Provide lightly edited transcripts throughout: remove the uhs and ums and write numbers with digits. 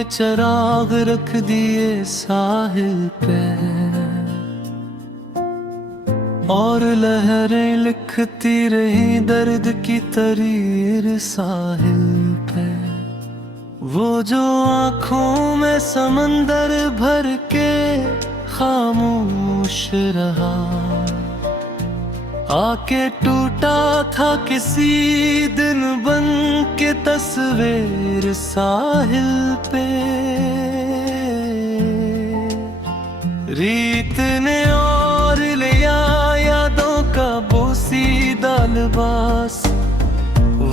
के चिराग रख दिए साहिल पे, और लहरें लिखती रही दर्द की तरीर साहिल पे। वो जो आँखों में समंदर भर के खामोश रहा, आके टूटा था किसी दिन बन के तस्वीर साहिल पे। रीत ने और लिया यादों का बोसीदा लिबास,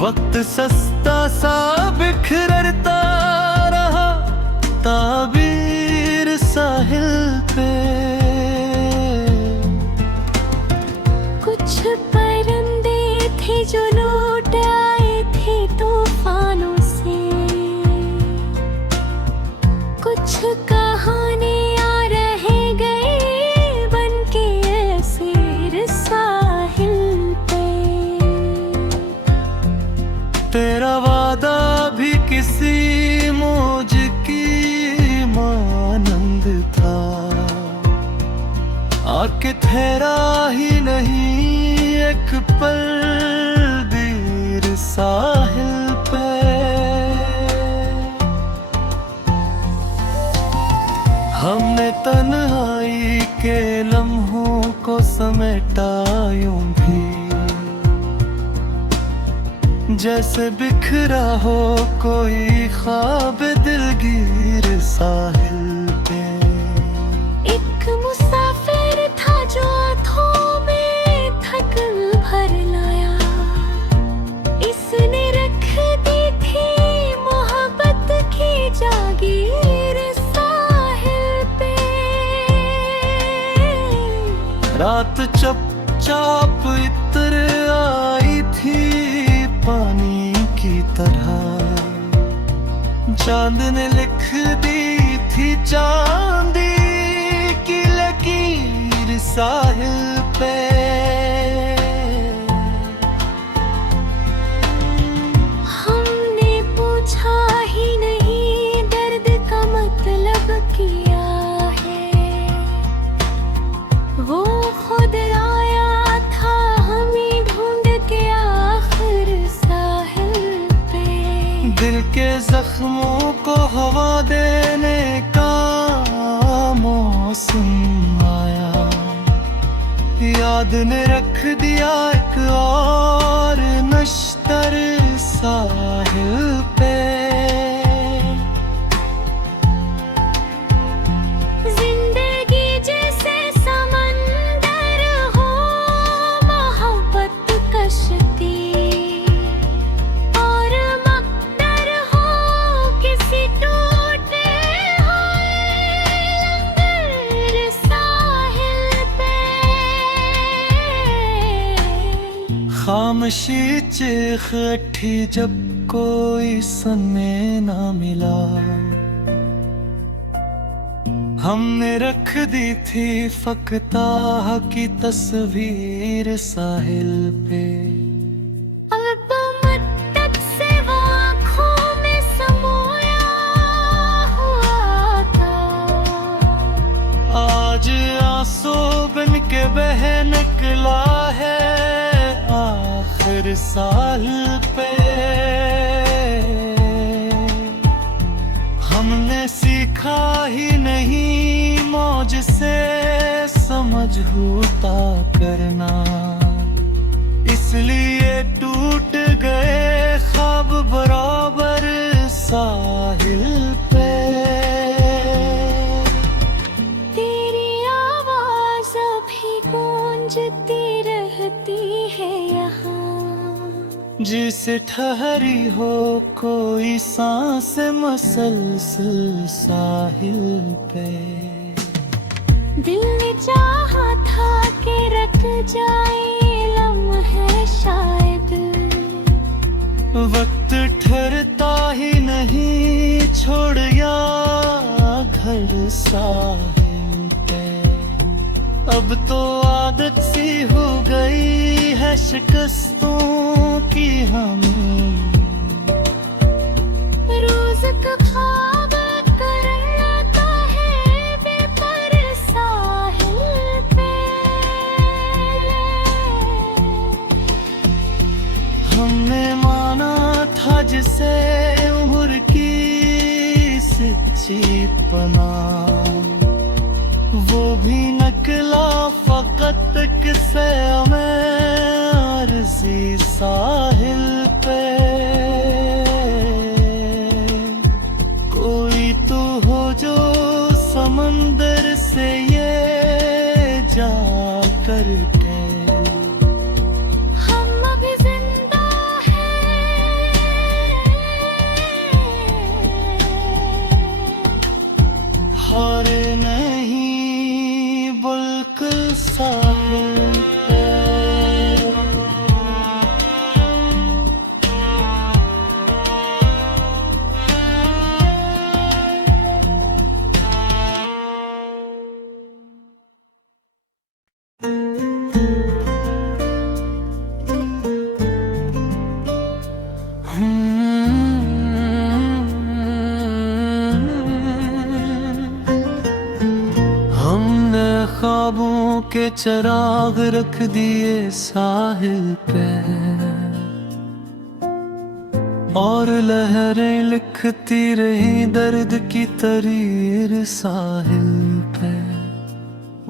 वक्त सस्ता सा बिखरता रहा ताबीर साहिल पे। कुछ परिंदे थे जो लौट आए थे तूफानों से, कुछ कहानियां रह गए बन के असीर साहिल पे। तेरा वादा भी किसी मौज की मानंद था, आके ठहरा ही नहीं एक पल दीर साहिल पे। हमने तन्हाई के लम्हों को समेटा यूं भी, जैसे बिखरा हो कोई ख्वाब दिलगीर साहिल पे। एक मुसाफिर था जो आँखों में थक भर लाया, इसने रख दी थी मोहब्बत की जागीर साहिल पे। रात चुपचाप इतर आई थी पानी की तरह, चांद ने लिख दी थी चांदी की लकीर साहिल पे। हमने पूछा ही नहीं दर्द का मतलब किया है, वो खुद आया था हमें ढूंढ के आखिर साहिल पे। दिल के जख्मों को हवा देने का मौसम आया, याद ने रख दिया एक और नश्तर साहिल पे। जिंदगी जैसे समंदर हो मोहब्बत कश्ती, और मकदर हो किसी टूटे हुए लंगर साहिल पे। खामोशी चीख उठी जब कोई सुनने ना मिला, हमने रख दी थी फकताह की तस्वीर साहिल पे। अब मद्दत से वो आँखों में समोया हुआ था, आज आंसू बन के बह निकला है आखिर साहिल पे। हमने सीखा ही नहीं मौज से समझौता करना, इसलिए टूट गए ख्वाब बराबर साहिल पे। तेरी आवाज अभी गूंजती रहती है यहाँ, जिसे ठहरी हो कोई सांस मसलसल साहिल पे। दिल ने चाहा था कि रख जाए लम्हे शायद, वक्त ठहरता ही नहीं छोड़ या घर साहिल पे। अब तो आदत सी हो गई है शिकस्तों की हमें, रोज का ख्वाब सच्ची पना, वो भी निकला फकत किसे में अर्जी साहिल पे। कोई तो हो जो समंदर से ये जा करके हम अभी जिंदा हैं, हारे नहीं बिल्कुल साहिल पे। हमने ख्वाबों के चिराग रख दिए साहिल पे, और लहरें लिखती रही दर्द की तरीर साहिल पे।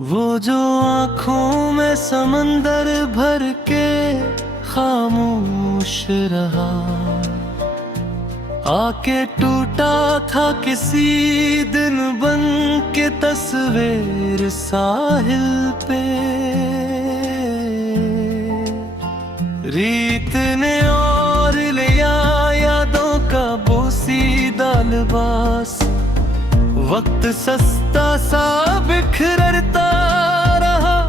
वो जो आंखों में समंदर भर के खामोश रहा, आके टूटा था किसी दिन बन के तस्वीर साहिल पे। रीत ने और लिया यादों का बोसीदा लिबास, वक्त सस्ता सा बिखरता रहा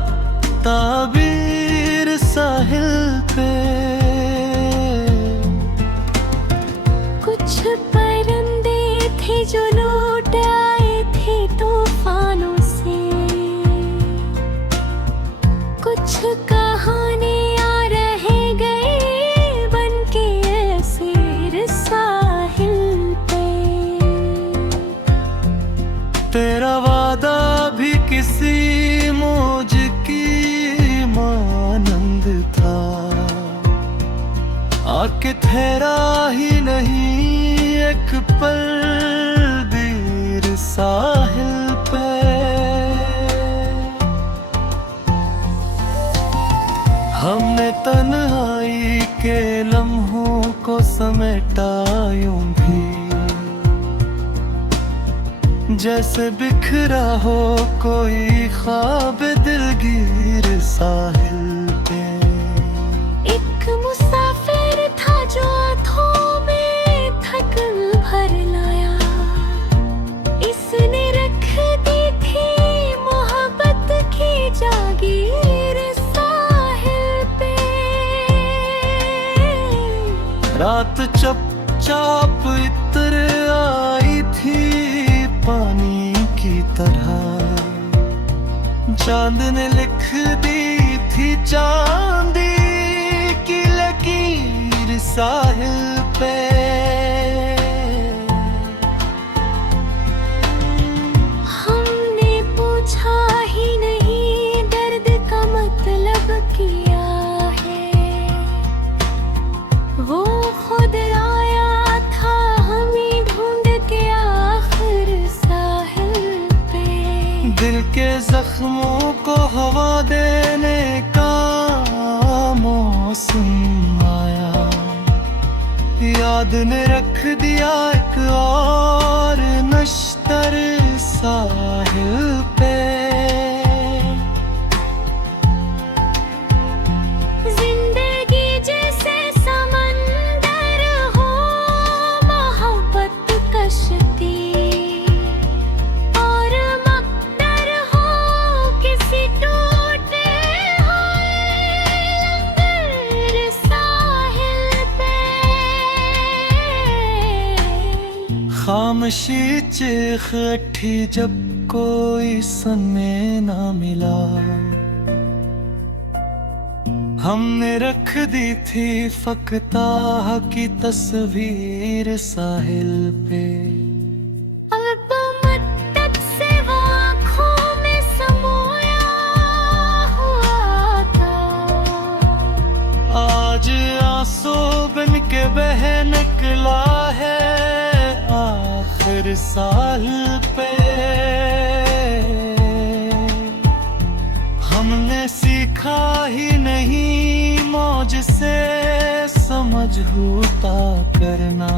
ताबीर साहिल पे। कुछ परिंदे थे जो लौट आए थे तूफानों से, कुछ कहानियां रह गई बन के असीर साहिल पे। तेरा वादा भी किसी मौज की मानंद था, आके ठहरा ही नहीं एक पल देर साहिल पे। हमने तन्हाई के लम्हों को समेटा यूं भी, जैसे बिखरा हो कोई ख्वाब दिलगीर साहिल पे। एक मुसाफिर था जो आँखों में थकन भर लाया, इसने रख दी थी मोहब्बत की जागीर साहिल पे। रात चुपचाप इतर आई थी पानी की तरह, चांद ने लिख दी थी चांदी की लकीर साहिल पे। हमने पूछा ही नहीं दर्द का मतलब किया है, वो खुद आया था हमें ढूंढ के आखिर साहिल पे। दिल के जख्मों को हवा देने का मौसम आया, याद ने रख दिया एक और नश्तर साहिल पे। जिंदगी जैसे समंदर हो, मोहब्बत कश्ती, और मकदर हो किसी टूटे हुए लंगर साहिल पे। खामोशी चीख उठी जब कोई सुनने ना मिला, हमने रख दी थी फकताह की तस्वीर साहिल पे। अब मद्दत से वो आँखों में समोया हुआ था, आज आंसू बन के बह निकला है आखिर साहिल पे। हमने सीखा ही नहीं मौज से समझौता करना,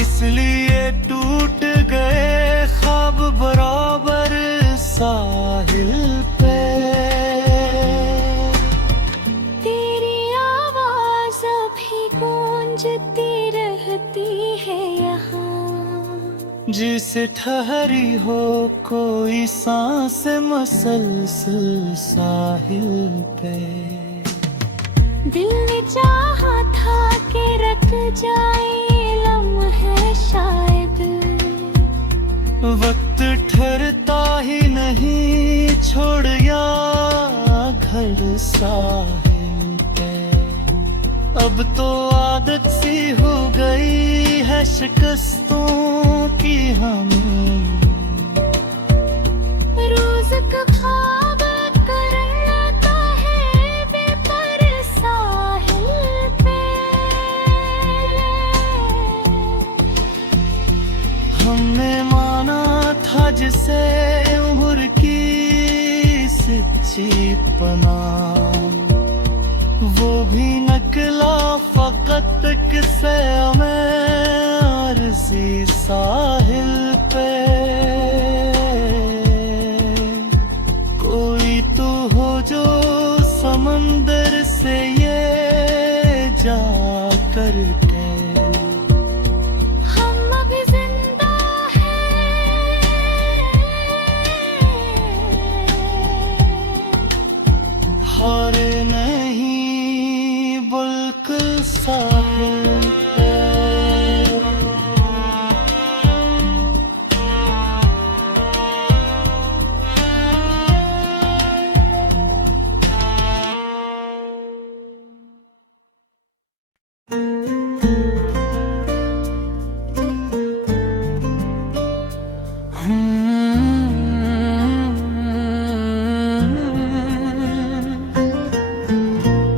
इसलिए टूट गए ख्वाब बराबर साहिल पे। तेरी आवाज भी गूंजती रहती है यहाँ, जिसे ठहरी हो कोई सांस मसलसल साहिल पे। दिल ने चाहा था कि रख जाए लम्हे शायद, वक्त ठहरता ही नहीं छोड़ घर साहिल पे। अब तो आदत सी हो गई है शिकस्तों की हमें, रोज का ख्वाब करता है बेपर साहिल पे। हमने माना था जिसे उम्र की सच्ची पनाह, वो भी नकला फकत किसे हमें अर्जी साहिल पे। कोई तो हो जो समंदर से ये जा करके हम अभी जिंदा हैं, हारे नहीं बिल्कुल साहिल पे।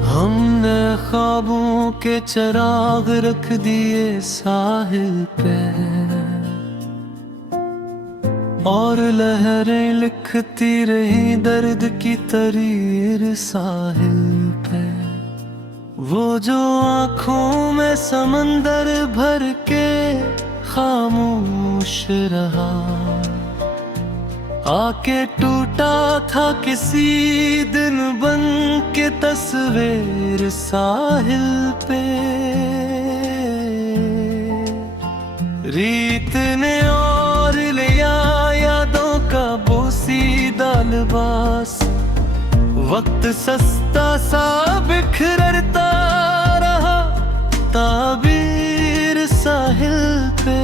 हमने ख्वाबों के चिराग रख दिए साहिल पे, और लहरें लिखती रही दर्द की तरीर साहिल पे। वो जो आँखों में समंदर भर के खामोश रहा, आके टूटा था किसी दिन बन के तस्वीर साहिल पे। रीत ने और लिया यादों का बोसीदा लिबास, वक्त सस्ता सा बिखरता रहा ताबीर साहिल पे।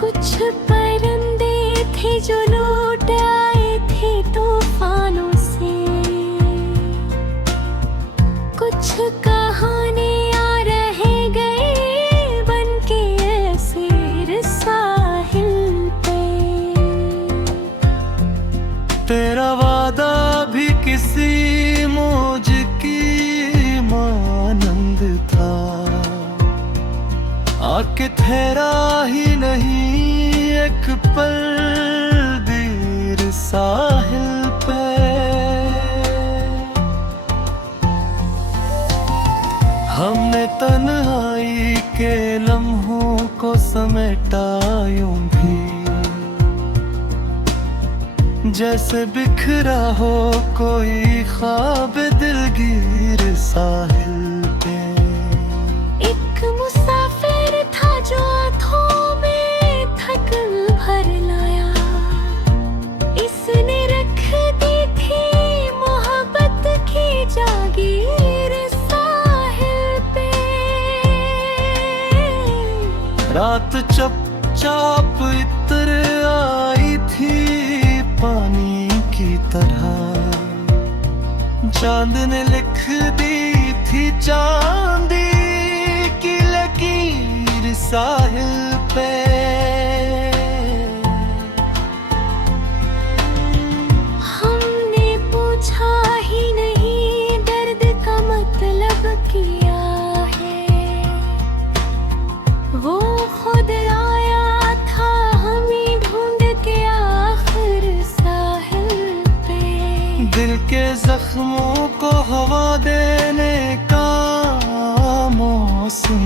कुछ परिंदे थे जो लौट आए थे तूफानों से, कुछ कहानियां रह गई बन के असीर साहिल पे। तेरा वादा भी किसी मौज की मानंद था, आके ठहरा ही नहीं एक पल देर साहिल पे। हमने तन्हाई के लम्हों को समेटा यूं भी, जैसे बिखरा हो कोई ख्वाब दिलगीर साहिल पे। एक मुसाफिर था जो आँखों में थकन भर लाया, इसने रख दी थी मोहब्बत की जागीर साहिल पे। रात चुपचाप इतर आई थी पानी की तरह, चांद ने लिख दी थी चांदी की लकीर साहिल पे। हमने पूछा ही नहीं दर्द का मतलब किया है, जख्मों को हवा देने का मौसम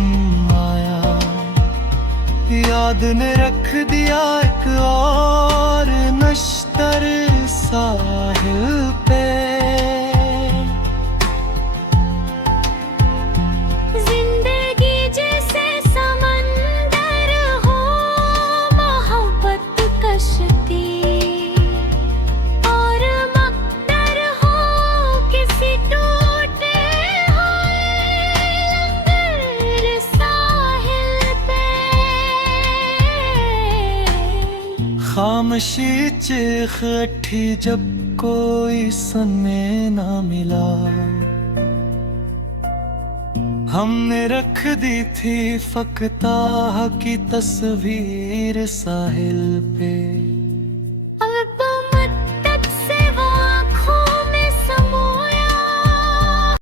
आया, याद ने रख दिया एक और नश्तर साहिल पे। जिंदगी जैसे समंदर हो, मोहब्बत कश्ती, और मकदर हो किसी टूटे हुए लंगर साहिल पे। खामोशी चिखठी जब कोई समय ना मिला, हमने रख दी थी फकताह की तस्वीर साहिल पे।